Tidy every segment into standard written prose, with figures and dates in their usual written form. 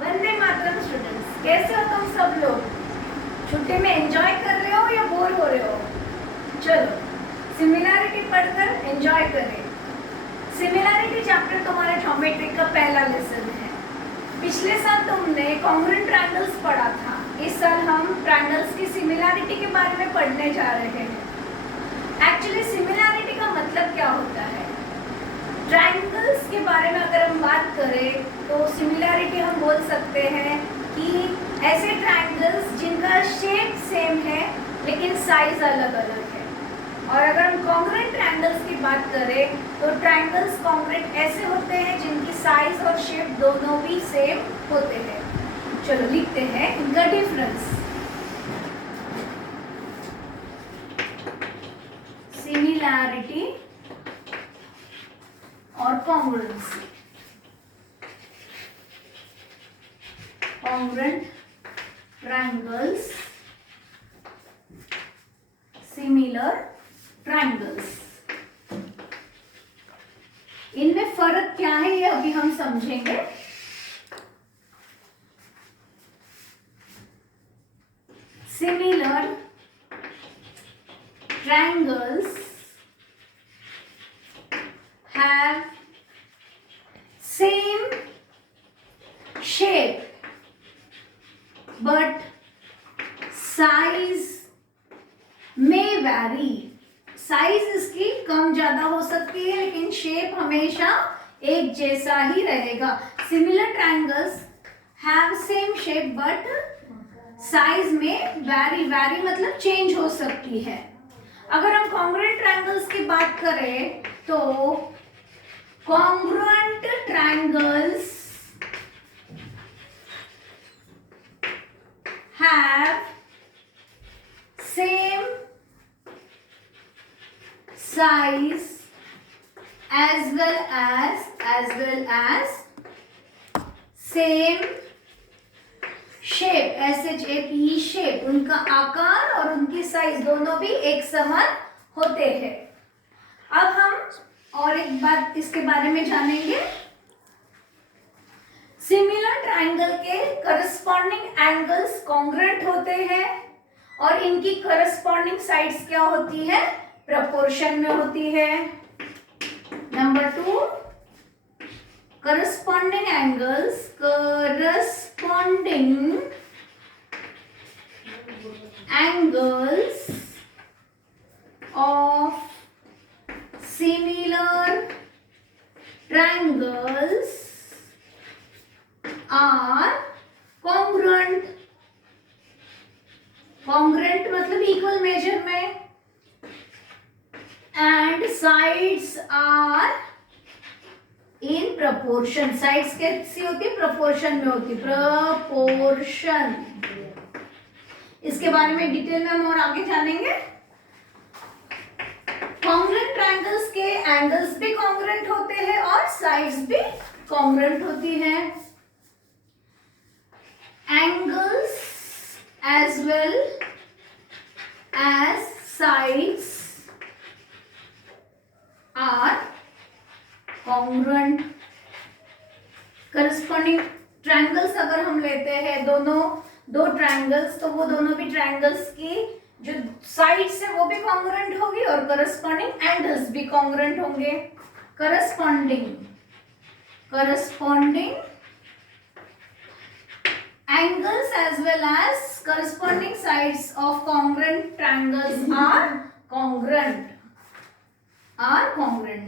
Vande Mataram students, कैसे हो तुम सब लोग? छुट्टी में एंजॉय कर रहे हो या बोर हो रहे हो? चलो सिमिलैरिटी पढ़कर एंजॉय करें। सिमिलैरिटी चैप्टर तुम्हारे ज्योमेट्री का पहला लेसन है। पिछले साल तुमने कॉन्ग्रुएंट ट्रायंगल्स पढ़ा था। इस साल हम ट्रायंगल्स की सिमिलैरिटी के बारे में पढ़ने जा रहे हैं। एक्चुअली सिमिलैरिटी का मतलब क्या होता है? ट्रायंगल्स के बारे में अगर हम बात करें तो सिमिलैरिटी हम बोल सकते हैं कि ऐसे ट्रायंगल्स जिनका शेप सेम है लेकिन साइज अलग अलग है। और अगर हम कॉन्ग्रुएंट ट्रायंगल्स की बात करें तो ट्रायंगल्स कॉन्ग्रुएंट ऐसे होते हैं जिनकी साइज और शेप दोनों भी सेम होते हैं। चलो लिखते हैं इनका डिफरेंस। सिमिलैरिटी और congruency. Congruent triangles, similar triangles, इनमें फर्क क्या है ये अभी हम समझेंगे। Similar triangles have same shape but size may vary। Size इसकी कम ज्यादा हो सकती है लेकिन शेप हमेशा एक जैसा ही रहेगा। Similar triangles have same shape but size में वैरी मतलब चेंज हो सकती है। अगर हम कॉन्ग्रुएंट ट्रायंगल्स की बात करें तो congruent triangles have same size as well as same shape, SHAPE shape। उनका आकार और उनकी साइज दोनों भी एक समान होते हैं। अब हम और एक बात इसके बारे में जानेंगे। सिमिलर ट्रायंगल के करस्पॉन्डिंग एंगल्स कॉन्ग्रुएंट होते हैं और इनकी करस्पॉन्डिंग साइड्स क्या होती है? प्रपोर्शन में होती है। Number 2, corresponding angles of similar triangles are congruent। congruent मतलब इक्वल मेजर में। and sides are in proportion। sides कैसी होती है? proportion में होती है। proportion। इसके बारे में डिटेल में हम और आगे जानेंगे। कॉन्ग्रुएंट ट्रायंगल्स के एंगल्स भी कॉन्ग्रुएंट होते हैं और साइड्स भी कॉन्ग्रुएंट होती हैं। Angles as well as sides are congruent. Corresponding triangles अगर हम लेते हैं दो ट्रायंगल्स तो वो दोनों भी ट्रायंगल्स की जो साइड्स है वो भी कॉन्ग्रुएंट होगी और करस्पॉन्डिंग एंगल्स भी कॉन्ग्रुएंट होंगे। Corresponding angles as well as corresponding sides of congruent triangles are congruent.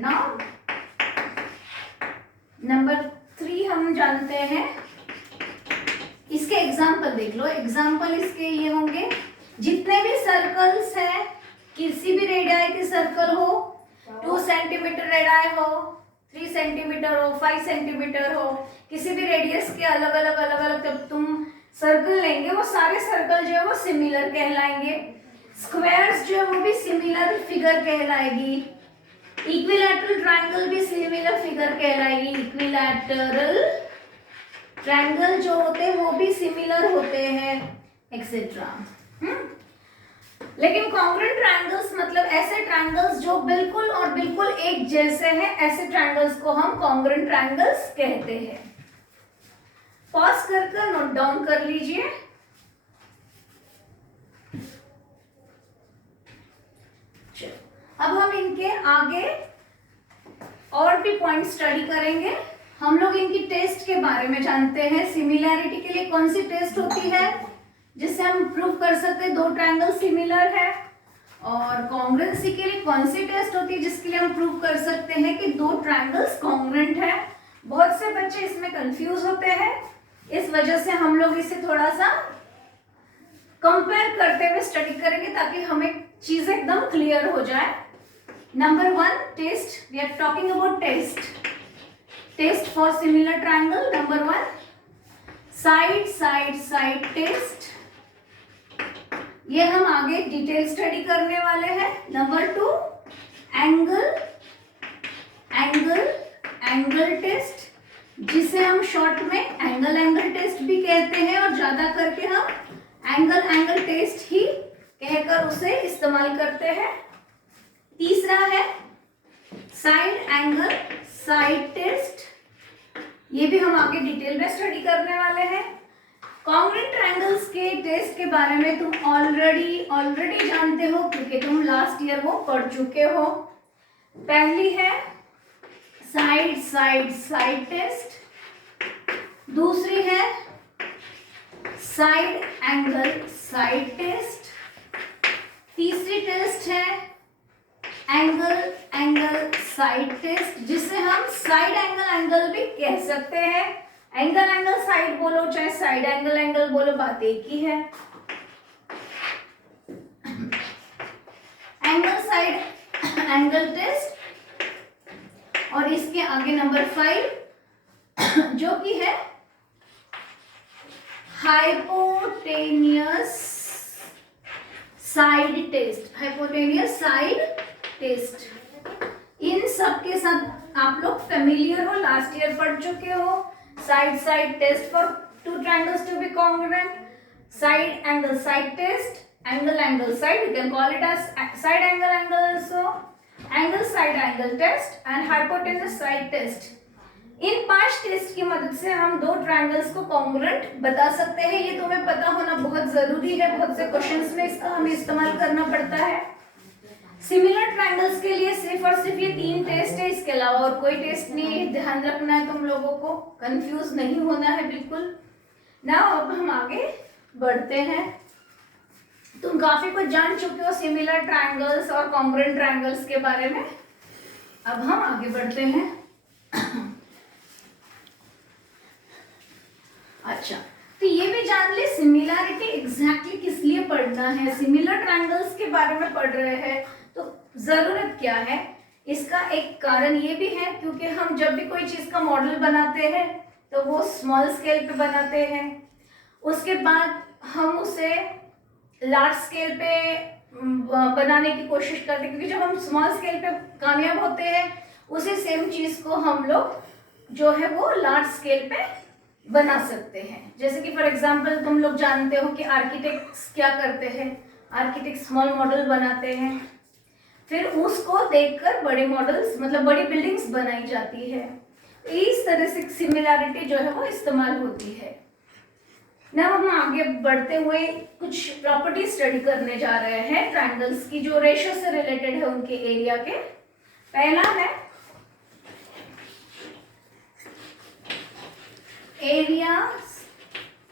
Now number 3 हम जानते हैं। इसके एग्जाम्पल देख लो। एग्जाम्पल इसके ये होंगे, जितने भी सर्कल्स हैं, किसी भी रेडियाई के सर्कल हो, 2 सेंटीमीटर रेडियाई हो, 3 सेंटीमीटर हो, 5 सेंटीमीटर हो, किसी भी रेडियस के अलग अलग जब तुम सर्कल लेंगे वो सारे सर्कल जो है वो सिमिलर कहलाएंगे। स्क्वायर्स जो है वो भी सिमिलर फिगर कहलाएगी। इक्विलैटरल ट्रायंगल भी सिमिलर फिगर कहलाएगी। इक्विलैटरल ट्रायंगल जो होते हैं वो भी सिमिलर होते हैं एक्सेट्रा। लेकिन कॉन्ग्रुएंट ट्रायंगल्स मतलब ऐसे ट्रायंगल्स जो बिल्कुल एक जैसे हैं, ऐसे ट्रायंगल्स को हम कॉन्ग्रुएंट ट्रायंगल्स कहते हैं। पॉज पॉज कर नोट डाउन कर लीजिए। अब हम इनके आगे और भी पॉइंट स्टडी करेंगे। हम लोग इनकी टेस्ट के बारे में जानते हैं। सिमिलैरिटी के लिए कौन सी टेस्ट होती है जिससे हम प्रूव कर सकते हैं दो ट्रायंगल सिमिलर है, और कॉन्ग्रुएंसी के लिए कौन सी टेस्ट होती है जिसके लिए हम प्रूव कर सकते हैं कि दो ट्रायंगल्स कॉन्ग्रुएंट है। बहुत से बच्चे इसमें कंफ्यूज होते हैं, इस वजह से हम लोग इसे थोड़ा सा कंपेयर करते हुए स्टडी करेंगे ताकि हमें चीजें एकदम क्लियर हो जाए। Number 1 test, we are talking about test for similar triangle. Number 1 side side side test, ये हम आगे डिटेल स्टडी करने वाले हैं। नंबर 2 एंगल एंगल टेस्ट, जिसे हम शॉर्ट में एंगल टेस्ट भी कहते हैं, और ज्यादा करके हम एंगल टेस्ट ही कहकर उसे इस्तेमाल करते हैं। तीसरा है साइड एंगल साइड टेस्ट, ये भी हम आगे डिटेल में स्टडी करने वाले हैं। कॉन्ग्रुएंट ट्रायंगल्स के टेस्ट के बारे में तुम ऑलरेडी जानते हो क्योंकि तुम लास्ट ईयर वो पढ़ चुके हो। पहली है साइड साइड साइड टेस्ट, दूसरी है साइड एंगल साइड टेस्ट, तीसरी टेस्ट है एंगल साइड टेस्ट, जिसे हम साइड एंगल भी कह सकते हैं। एंगल साइड बोलो चाहे साइड एंगल बोलो, बात एक ही है। एंगल साइड एंगल टेस्ट, और इसके आगे नंबर 5 जो कि है हाइपोटेनियस साइड टेस्ट। इन सब के साथ आप लोग फेमिलियर हो, लास्ट ईयर पढ़ चुके हो। Side test for two triangles to be congruent, side angle side test, angle side, you can call it as side angle also, angle side angle test and hypotenuse side test. इन 5 test की मदद से हम दो triangles को congruent बता सकते हैं। ये तुम्हें पता होना बहुत जरूरी है, बहुत से क्वेश्चंस में इसका हमें इस्तेमाल करना पड़ता है। सिमिलर ट्रायंगल्स के लिए सिर्फ और सिर्फ ये 3 टेस्ट है, इसके अलावा और कोई टेस्ट नहीं है। ध्यान रखना है तुम लोगों को, कंफ्यूज नहीं होना है बिल्कुल ना। अब हम आगे बढ़ते हैं। तुम काफी कुछ जान चुके हो सिमिलर ट्रायंगल्स और कॉन्ग्रुएंट ट्रायंगल्स के बारे में। अब हम आगे बढ़ते हैं। अच्छा, तो ये भी जान ले सिमिलैरिटी एग्जैक्टली किस लिए पढ़ना है। सिमिलर ट्रायंगल्स के बारे में पढ़ रहे हैं तो जरूरत क्या है, इसका एक कारण ये भी है क्योंकि हम जब भी कोई चीज का मॉडल बनाते हैं तो वो स्मॉल स्केल पे बनाते हैं, उसके बाद हम उसे लार्ज स्केल पे बनाने की कोशिश करते हैं, क्योंकि जब हम स्मॉल स्केल पे कामयाब होते हैं उसी सेम चीज को हम लोग जो है वो लार्ज स्केल पे बना सकते हैं। जैसे कि फॉर एग्जांपल तुम लोग जानते हो कि आर्किटेक्ट्स क्या करते हैं, आर्किटेक्ट स्मॉल मॉडल बनाते हैं, फिर उसको देखकर बड़े मॉडल्स मतलब बड़ी बिल्डिंग्स बनाई जाती है। इस तरह से सिमिलैरिटी जो है वो इस्तेमाल होती है ना। हम आगे बढ़ते हुए कुछ प्रॉपर्टी स्टडी करने जा रहे हैं ट्रायंगल्स की, जो रेशियो से रिलेटेड है उनके एरिया के। पहला है area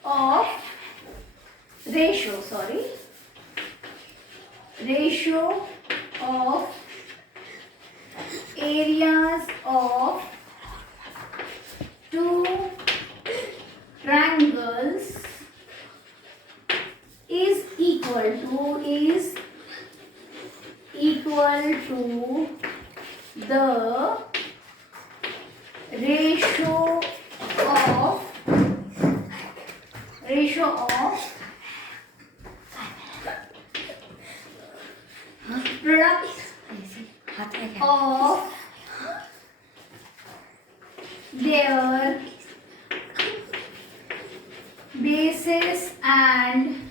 of ratio of areas of two triangles is equal to the ratio of product of their bases and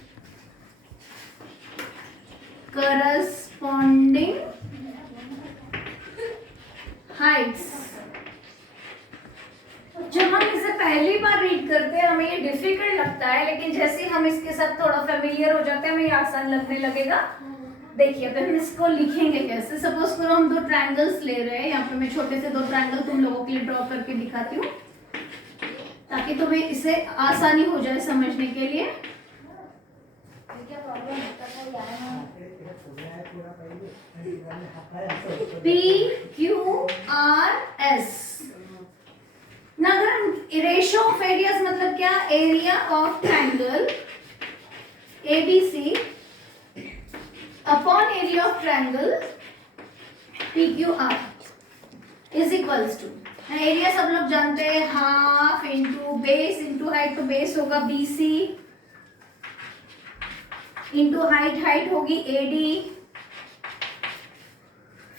corresponding heights। जब हम इसे पहली बार रीड करते पे हमें ये डिफिकल्ट लगता है, लेकिन जैसे हम इसके साथ थोड़ा फेमिलियर हो जाते हैं हमें ये आसान लगने लगेगा। देखिए अब हम इसको लिखेंगे कैसे। सपोज करो हम दो ट्रायंगल्स ले रहे हैं, यहाँ पे मैं छोटे से दो ट्रायंगल तुम लोगों के लिए ड्रॉ करके दिखाती हूँ ताकि तुम्हें इसे आसानी हो जाए समझने के लिए। PQRS ना, अगर हम रेशियो ऑफ एरियाज मतलब क्या, area of triangle ABC upon area of triangle PQR is equals to, area सब लोग जानते हैं half into base into height, तो बेस होगा BC इंटू हाइट, हाइट होगी AD।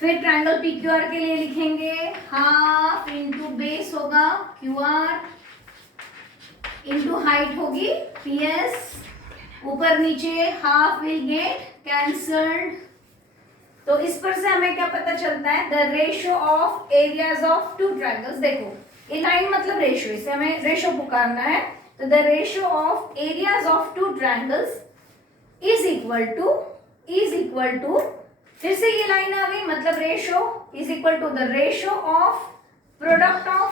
फिर ट्रायंगल PQR के लिए लिखेंगे हाफ इंटू बेस होगा QR इंटू हाइट होगी PS। ऊपर नीचे हाफ विल गेट कैंसल्ड। तो इस पर से हमें क्या पता चलता है, the ratio of areas of two triangles. देखो ये लाइन मतलब रेशियो, इसे हमें रेशियो पुकारना है। तो the ratio of areas of two triangles is equal to फिर से ये लाइन आ गई, मतलब ratio is equal to the ratio of product of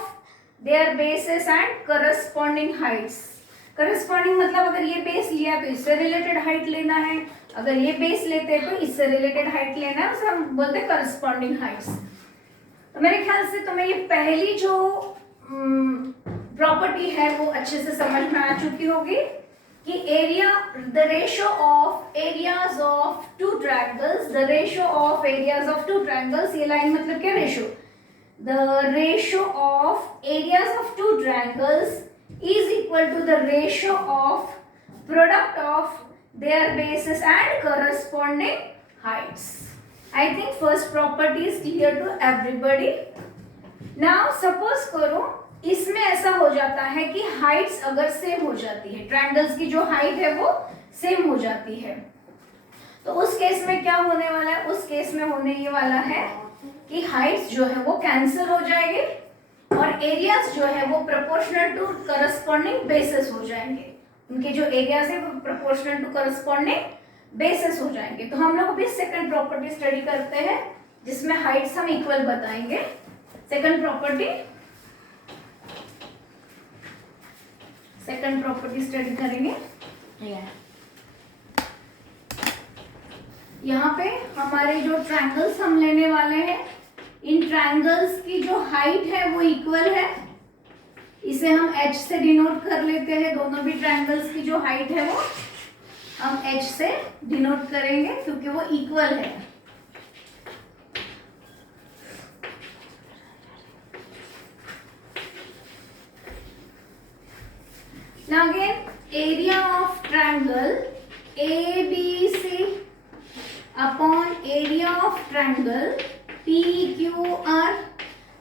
their bases and corresponding heights. Corresponding मतलब अगर ये बेस लिया तो इससे रिलेटेड हाइट लेना है, अगर ये बेस लेते हैं तो इससे रिलेटेड हाइट लेना है, उसे हम बोलते हैं करस्पॉन्डिंग हाइट्स। तो मेरे ख्याल से तुम्हें ये पहली जो प्रॉपर्टी है वो अच्छे से समझ में आ चुकी होगी कि area, the ratio of areas of two triangles, the ratio of areas of two triangles, ये लाइन मतलब क्या, ratio, the ratio of areas of two triangles is equal to the ratio of product of their bases and corresponding heights. I think first property is clear to everybody. Now suppose करो इसमें ऐसा हो जाता है कि Heights अगर same हो जाती है, ट्रायंगल्स की जो हाइट है वो सेम हो जाती है, तो उस केस में क्या होने वाला है, उस केस में होने ये वाला है कि हाइट्स जो है वो कैंसिल हो जाएंगे और एरियाज जो है वो प्रोपोर्शनल टू करस्पॉन्डिंग बेसिस हो जाएंगे। उनके जो एरियाज है वो प्रोपोर्शनल टू करस्पॉन्डिंग बेसिस हो जाएंगे। तो हम लोग अभी सेकंड प्रॉपर्टी स्टडी करते हैं जिसमें हाइट्स हम इक्वल बताएंगे। सेकंड प्रॉपर्टी स्टडी करेंगे। यहाँ पे हमारे जो ट्रायंगल्स हम लेने वाले हैं, इन ट्रायंगल्स की जो हाइट है वो इक्वल है, इसे हम h से डिनोट कर लेते हैं। दोनों भी ट्रायंगल्स की जो हाइट है वो हम h से डिनोट करेंगे क्योंकि वो इक्वल है। Now again, area of triangle ABC upon area of triangle PQR।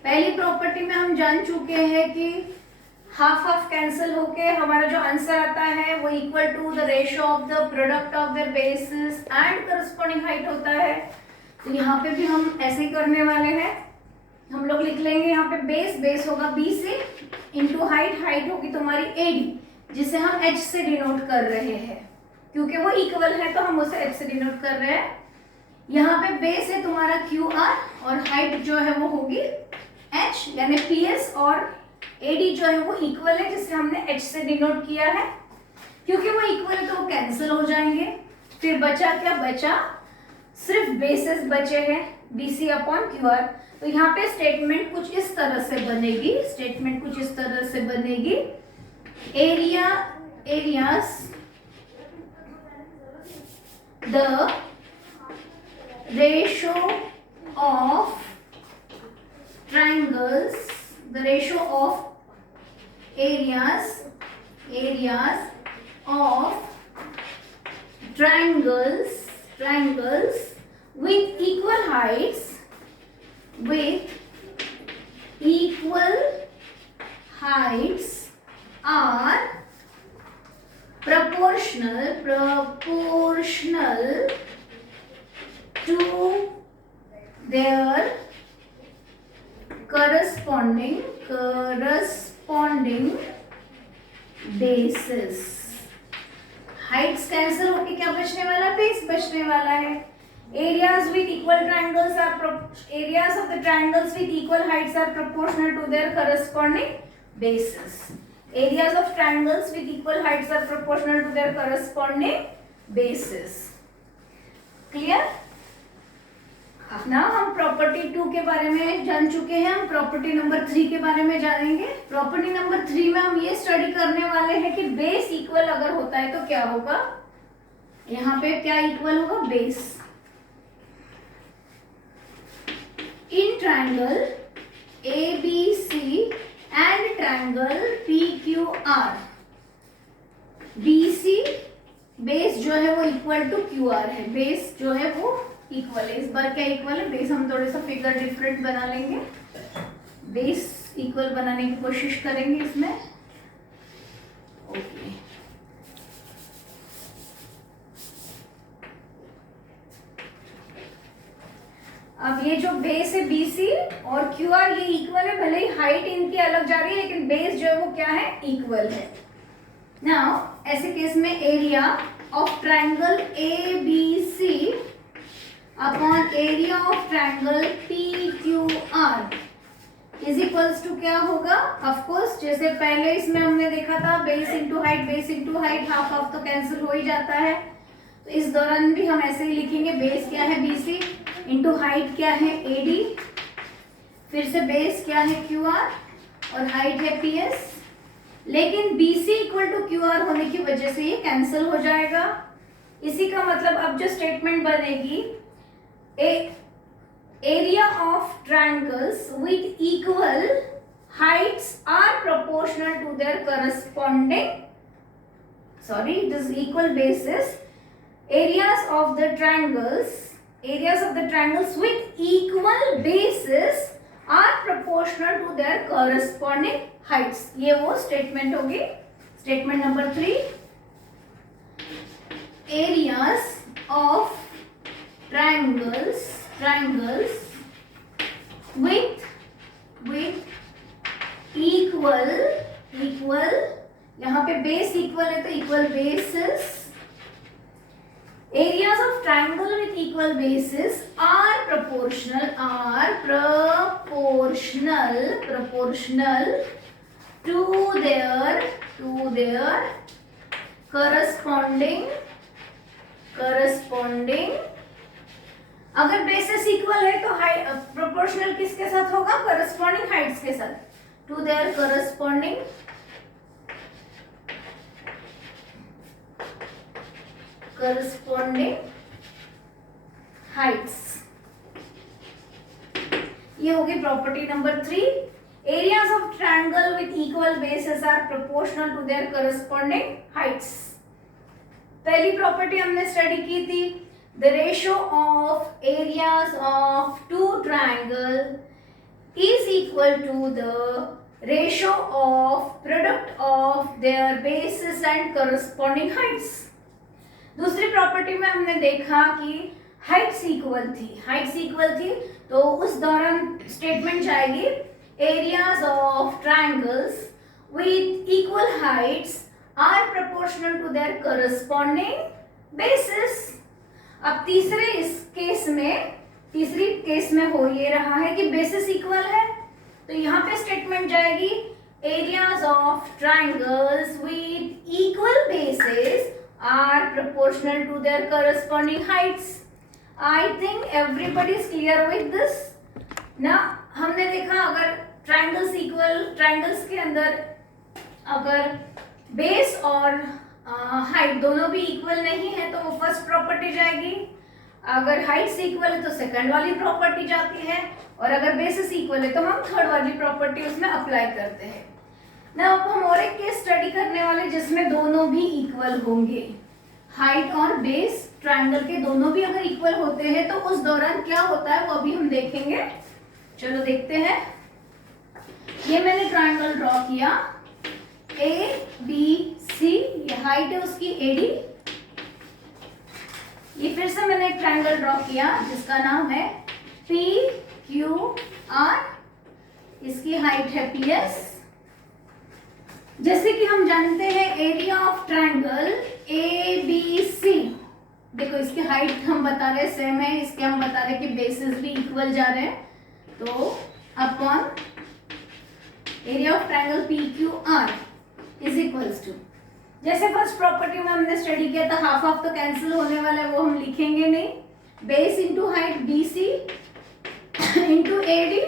पहली प्रॉपर्टी में हम जान चुके हैं कि हाफ हाफ कैंसिल होके हमारा जो आंसर आता है वो equal to the ratio of the product of their bases and corresponding height होता है। तो यहाँ पे भी हम ऐसे ही करने वाले हैं। हम लोग लिख लेंगे यहाँ पे बेस होगा BC इंटू हाइट होगी तुम्हारी AD, जिसे हम H से डिनोट कर रहे हैं क्योंकि वो इक्वल है तो हम उसे H से डिनोट कर रहे हैं। यहाँ पे बेस है तुम्हारा QR और हाइट जो है वो होगी H, यानी PS और AD जो है वो इक्वल है जिसे हमने H से डिनोट किया है। क्योंकि वो इक्वल है तो वो कैंसिल हो जाएंगे। फिर बचा क्या, बचा सिर्फ बेसिस बचे हैं BC अपॉन QR। तो यहाँ पे स्टेटमेंट कुछ इस तरह से बनेगी, areas the ratio of triangles, the ratio of areas of triangles with equal heights are proportional to their corresponding bases. Heights cancel होके क्या बचने वाला, बेस बचने वाला है. Areas with equal triangles are areas of the triangles with equal heights are proportional to their corresponding bases. Areas of triangles with equal heights are proportional to their corresponding bases. Clear? अब ना हम property 2 के बारे में जान चुके हैं, हम प्रॉपर्टी नंबर 3 के बारे में जानेंगे. प्रॉपर्टी नंबर 3 में हम ये स्टडी करने वाले हैं कि बेस इक्वल अगर होता है तो क्या होगा. यहाँ पे क्या इक्वल होगा, base. In triangle ABC and triangle PQR, BC base जो है वो इक्वल टू QR है. बेस जो है वो इक्वल है. इस बार क्या इक्वल है, बेस हम थोड़ा सा फिगर डिफरेंट बना लेंगे. बेस इक्वल बनाने की कोशिश करेंगे इसमें. ओके, अब ये जो बेस है BC और QR ये इक्वल है. भले ही हाइट इनकी अलग जा रही है लेकिन बेस जो है वो क्या है, इक्वल है. नाउ ऐसे केस में area of triangle ABC upon area of triangle PQR is equals to क्या होगा. ऑफ कोर्स जैसे पहले इसमें हमने देखा था base into height, base into height, half half तो कैंसिल हो ही जाता है. तो इस दौरान भी हम ऐसे ही लिखेंगे. बेस क्या है BC इंटू हाइट क्या है AD, फिर से बेस क्या है QR और हाइट है PS. लेकिन BC इक्वल टू QR होने की वजह से ये कैंसिल हो जाएगा. इसी का मतलब अब जो स्टेटमेंट बनेगी, area of triangles with equal heights are proportional to their corresponding, it is equal bases. Areas of the triangles with equal bases are proportional to their corresponding heights. ये वो स्टेटमेंट होगी. Statement number 3, areas of triangles with equal, यहाँ पे base equal है तो equal basis. Areas of triangle with equal bases are proportional to their corresponding. अगर basis equal है तो प्रोपोर्शनल किसके साथ होगा, करस्पॉन्डिंग हाइट्स के साथ. To their corresponding heights. ये होगी property number 3. Areas of triangle with equal bases are proportional to their corresponding heights. पहली प्रॉपर्टी हमने स्टडी की थी, the ratio of areas of two triangles is equal to the ratio of product of their bases and corresponding heights. दूसरी property में हमने देखा कि Heights equal थी तो उस दौरान स्टेटमेंट जाएगी, areas of triangles with equal heights are proportional to their corresponding bases. अब तीसरी केस में हो ये रहा है कि बेसिस इक्वल है तो यहाँ पे स्टेटमेंट जाएगी, areas of triangles with equal bases are proportional to their corresponding heights. I think everybody is clear with this ना. हमने देखा अगर ट्रायंगल्स के अंदर अगर बेस और हाइट दोनों भी इक्वल नहीं है तो वो फर्स्ट प्रॉपर्टी जाएगी. अगर हाइट्स इक्वल है तो सेकंड वाली प्रॉपर्टी जाती है और अगर बेसिस इक्वल है तो हम थर्ड वाली प्रॉपर्टी उसमें अप्लाई करते हैं ना. अब हम और एक केस स्टडी करने वाले जिसमें दोनों भी इक्वल होंगे. हाइट और बेस ट्रायंगल के दोनों भी अगर इक्वल होते हैं तो उस दौरान क्या होता है वो अभी हम देखेंगे. चलो देखते हैं. ये मैंने ट्रायंगल ड्रॉ किया ABC, ये हाइट है उसकी AD. ये फिर से मैंने एक ट्रायंगल ड्रॉ किया जिसका नाम है PQR, इसकी हाइट है PS. जैसे कि हम जानते हैं area of triangle A B C, देखो इसकी हाइट हम बता रहे सेम है, इसके हम बता रहे कि बेसिस भी इक्वल जा रहे हैं, तो upon area of triangle P Q R is equals to, जैसे फर्स्ट प्रॉपर्टी में हमने स्टडी किया था हाफ ऑफ तो कैंसिल होने वाला है, वो हम लिखेंगे नहीं, base into height B C into A D,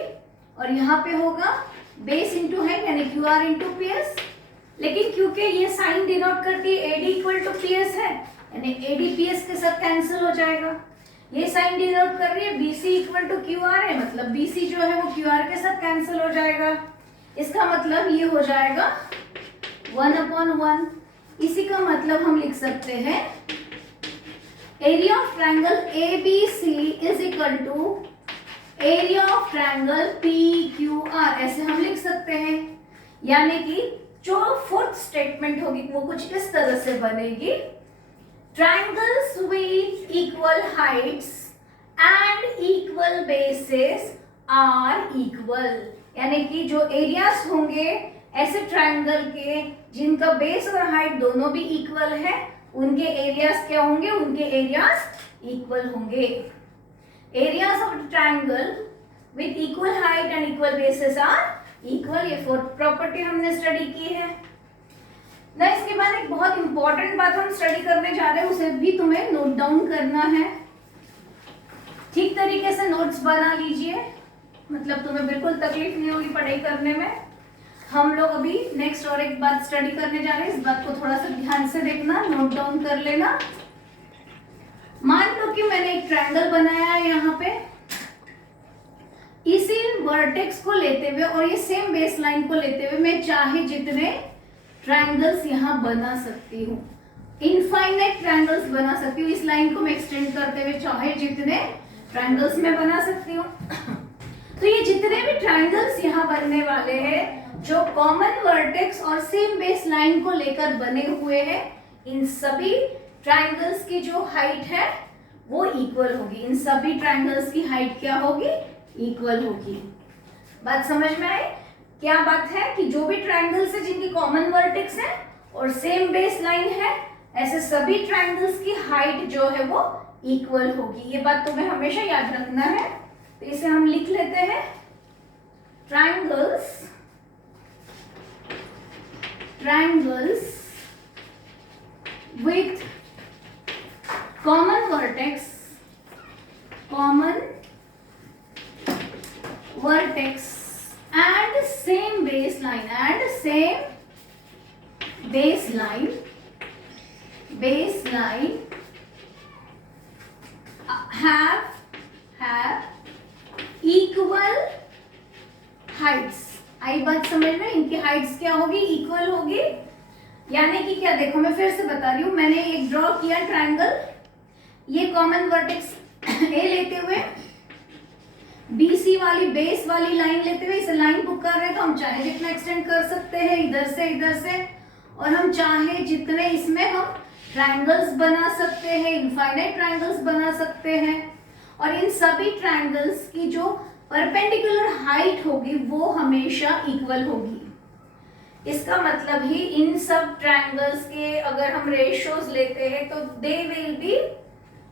और यहाँ पे होगा बेस इंटू हाइट यानी Q R into P S, लेकिन क्योंकि ये साइन डिनोट करती है AD equal to P S है, यानी एडी पी एस के साथ कैंसिल हो जाएगा, ये साइन डिनोट कर रही है BC equal to Q R है, मतलब बीसी जो है वो क्यू आर के साथ कैंसिल हो जाएगा, इसका मतलब ये हो जाएगा 1/1, इसी का मतलब हम लिख सकते हैं area of triangle A B C is equal to area of triangle P Q R, ऐसे हम लिख सकते हैं, यानी कि जो फोर्थ स्टेटमेंट होगी वो कुछ इस तरह से बनेगी, triangles with equal heights and equal bases are equal, यानी कि जो एरियाज होंगे ऐसे ट्रायंगल के जिनका बेस और हाइट दोनों भी इक्वल है, उनके एरियाज क्या होंगे, उनके एरियाज इक्वल होंगे। Areas of triangle with equal height and equal bases are equal, ये फोर्थ प्रॉपर्टी हमने स्टडी की है ना। इसके बाद एक बहुत इंपॉर्टेंट बात हम स्टडी करने जा रहे हैं, उसे भी तुम्हें नोट डाउन करना है, ठीक तरीके से नोट्स बना लीजिए, मतलब तुम्हें बिल्कुल तकलीफ नहीं होगी पढ़ाई करने में। हम लोग अभी नेक्स्ट और एक बात स्टडी करने जा रहे हैं, इस बात को थोड़ा सा ध्यान से देखना, नोट डाउन कर लेना। मान लो कि मैंने एक ट्रायंगल बनाया है यहाँ पे, इसी वर्टेक्स को लेते हुए और ये सेम बेस लाइन को लेते हुए मैं चाहे जितने ट्रायंगल्स यहाँ बना सकती हूँ, इनफाइनाइट ट्रायंगल्स बना सकती हूँ, इस लाइन को मैं एक्सटेंड करते हुए चाहे जितने ट्रायंगल्स में बना सकती हूँ। तो ये जितने भी ट्रायंगल्स यहाँ बनने वाले हैं जो कॉमन वर्टेक्स और सेम बेस लाइन को लेकर बने हुए हैं, इन सभी ट्रायंगल्स की जो हाइट है वो इक्वल होगी, इन सभी ट्रायंगल्स की हाइट क्या होगी, इक्वल होगी। बात समझ में आई? क्या बात है कि जो भी ट्रायंगल्स है जिनकी कॉमन वर्टेक्स है और सेम बेस लाइन है, ऐसे सभी ट्रायंगल्स की हाइट जो है वो इक्वल होगी, ये बात तुम्हें हमेशा याद रखना है। तो इसे हम लिख लेते हैं, triangles with common vertex and same baseline have equal heights। आई बात समझ में, इनकी हाइट्स क्या होगी, इक्वल होगी, यानी कि क्या, देखो मैं फिर से बता रही हूँ, मैंने एक ड्रॉ किया ट्रायंगल, ये कॉमन वर्टेक्स ए लेते हुए बीसी वाली बेस वाली लाइन लेते हुए इसे लाइन बुक कर रहे हैं, तो हम चाहे जितना एक्सटेंड कर सकते हैं इधर से, और हम चाहे जितने इसमें हम ट्रायंगल्स बना सकते हैं, इनफाइनाइट ट्रायंगल्स बना सकते हैं, और इन सभी ट्रायंगल्स की जो परपेंडिकुलर हाइट होगी वो हमेशा इक्वल होगी। इसका मतलब ही इन सब ट्रायंगल्स के अगर हम रेशियोज लेते हैं तो they will be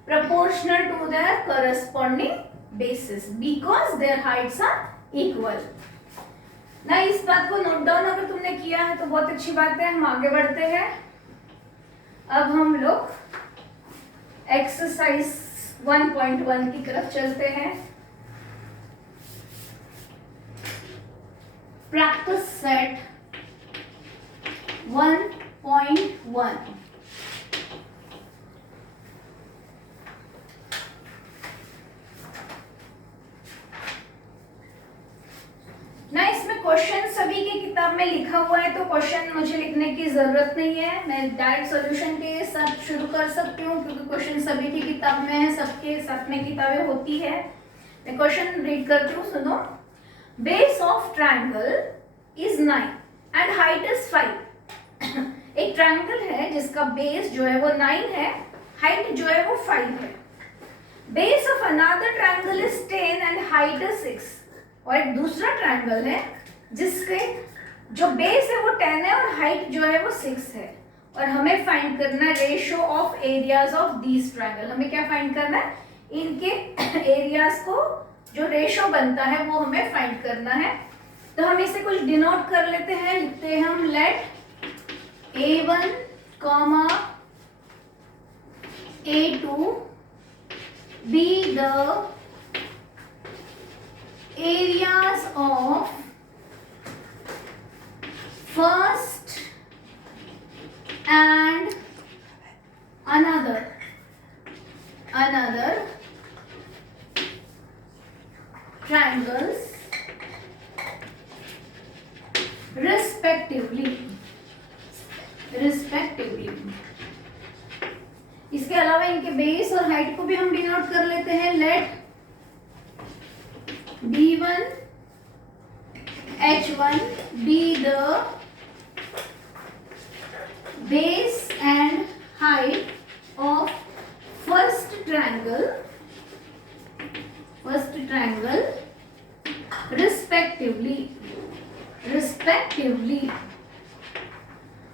proportional to their corresponding bases because their heights are equal। ना इस बात को नोट डाउन अगर तुमने किया है तो बहुत अच्छी बात है, हम आगे बढ़ते हैं। अब हम लोग एक्सरसाइज 1.1 की तरफ चलते हैं। Practice set 1.1। ना इसमें क्वेश्चन सभी की किताब में लिखा हुआ है, तो क्वेश्चन मुझे लिखने की जरूरत नहीं है, मैं डायरेक्ट सॉल्यूशन के साथ शुरू कर सकती हूँ क्योंकि क्वेश्चन सभी की किताब में है, सबके साथ में किताबें होती है। मैं क्वेश्चन रीड करती हूँ, सुनो। Base of triangle is 9 and height is 5। एक ट्रायंगल है जिसका बेस जो है वो 9 है, हाइट जो है वो 5 है। Base of another triangle is 10 and height is 6। और एक दूसरा ट्रायंगल है जिसके जो बेस है वो 10 है और हाइट जो है वो 6 है, और हमें फाइंड करना है ratio of areas of these triangle. हमें क्या फाइंड करना है, इनके एरियाज को जो रेशियो बनता है वो हमें फाइंड करना है। तो हम इसे कुछ डिनोट कर लेते हैं, लिखते हैं हम late A1, A2 be the areas of first and another triangles respectively। इसके अलावा इनके बेस और हाइट को भी हम डिनोट कर लेते हैं, late B1 H1 be the base and height of first triangle respectively।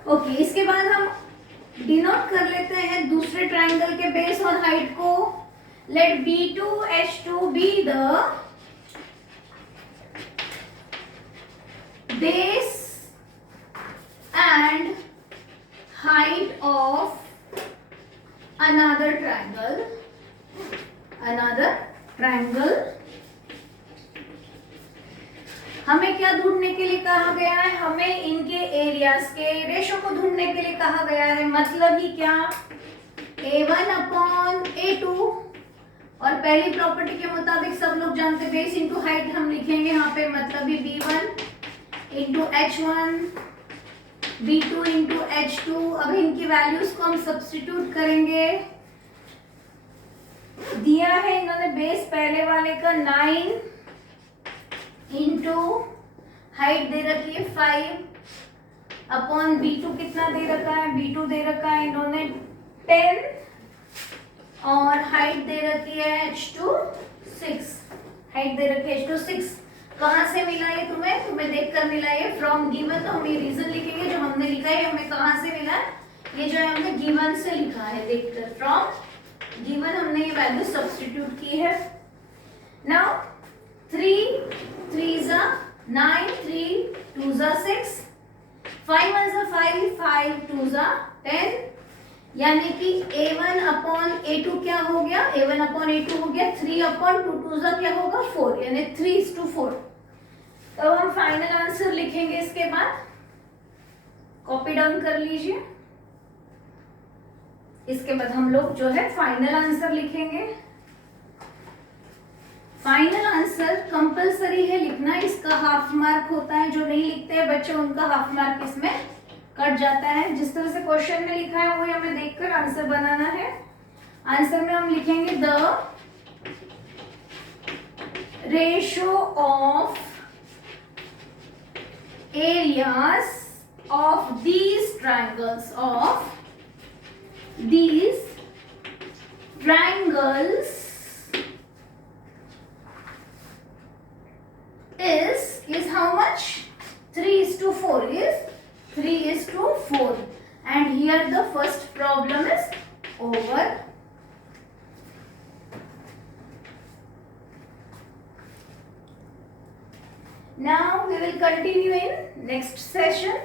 Okay, इसके बाद हम डिनोट कर लेते हैं दूसरे ट्रायंगल के बेस और हाइट को, late B2 H2 be the base and height of another triangle। हमें क्या ढूंढने के लिए कहा गया है, हमें इनके एरियाज के रेशो को ढूंढने के लिए कहा गया है। मतलब ही क्या, A1 अपॉन A2, और पहली प्रॉपर्टी के मुताबिक सब लोग जानते बेस इंटू हाइट हम लिखेंगे यहाँ पे, मतलब ही B1 into H1 B2 into H2। अब इनकी वैल्यूज को हम सब्स्टिट्यूट करेंगे। दिया है इन्होंने बेस पहले वाले का 9 इंटू हाइट दे रखी है 5 अपॉन B2 कितना दे रखा है, B2 दे रखा है इन्होंने 10 और हाइट दे रखी है H2 6। हाइट दे रखी है H2 6। कहाँ से मिला ये तुम्हें देखकर मिला ये फ्रॉम गिवन। तो हम ये रीजन लिखेंगे जो हमने लिखा है हमें कहाँ से मिला, ये जो है हमने गिवन से लिखा है, देखकर फ्रॉम गिवन हमने ये वैल्यू सब्स्टिट्यूट की है। Now 3 3s are 9, 3 2s are 6, 5 1s are 5, 5 2s are 10, यानी कि A1 अपॉन A2 क्या हो गया, A1 अपॉन A2 हो गया 3 अपॉन 2 2s are क्या होगा 4, यानी 3:4। तो हम फाइनल आंसर लिखेंगे। इसके बाद कॉपी डाउन कर लीजिए। इसके बाद हम लोग जो है फाइनल आंसर लिखेंगे। फाइनल आंसर कंपलसरी है लिखना, इसका हाफ मार्क होता है। जो नहीं लिखते हैं बच्चे उनका हाफ मार्क इसमें कट जाता है। जिस तरह से क्वेश्चन में लिखा है वही हमें देखकर आंसर बनाना है। आंसर में हम लिखेंगे the ratio of areas of these triangles is how much, 3:4, is 3:4, and here the first problem is over. Now we will continue in next session.